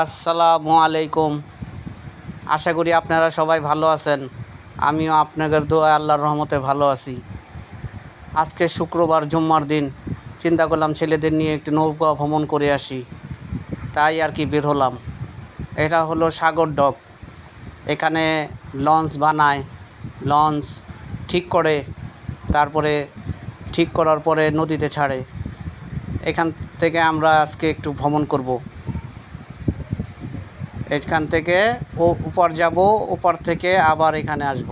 আসসালামু আলাইকুম। আশা করি আপনারা সবাই ভালো আছেন। আমিও আপনাদের দোয়ায় আল্লাহর রহমতে ভালো আছি। আজকে শুক্রবার জুম্মার দিন, চিন্তা করলাম ছেলেদের নিয়ে একটু নৌকা ভ্রমণ করে আসি, তাই আর কি বের হলাম। এটা হলো সাগর ডক। এখানে লঞ্চ বানায়, লঞ্চ ঠিক করে, তারপরে ঠিক করার পরে নদীতে ছাড়ে। এখান থেকে আমরা আজকে একটু ভ্রমণ করব। এখান থেকে ওপার যাব, ওপার থেকে আবার এখানে আসব।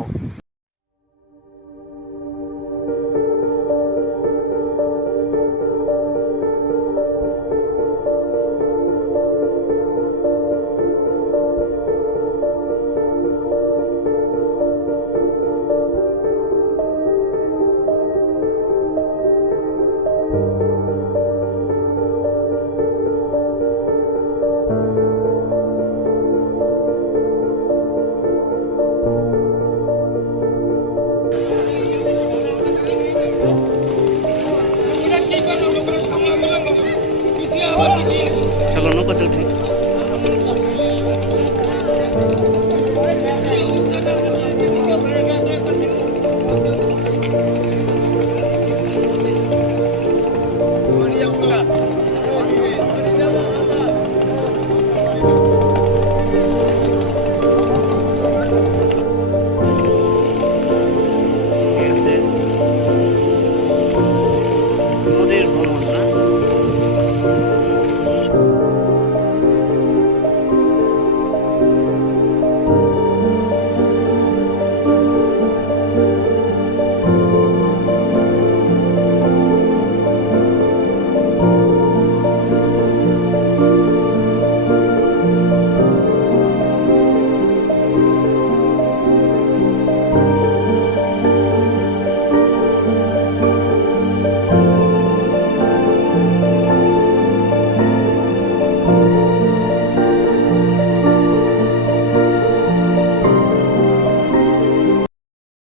চলো নৌকাতে উঠি। নদীর ভ্রমণ না?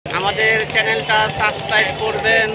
আমাদের চ্যানেলটা সাবস্ক্রাইব করবেন,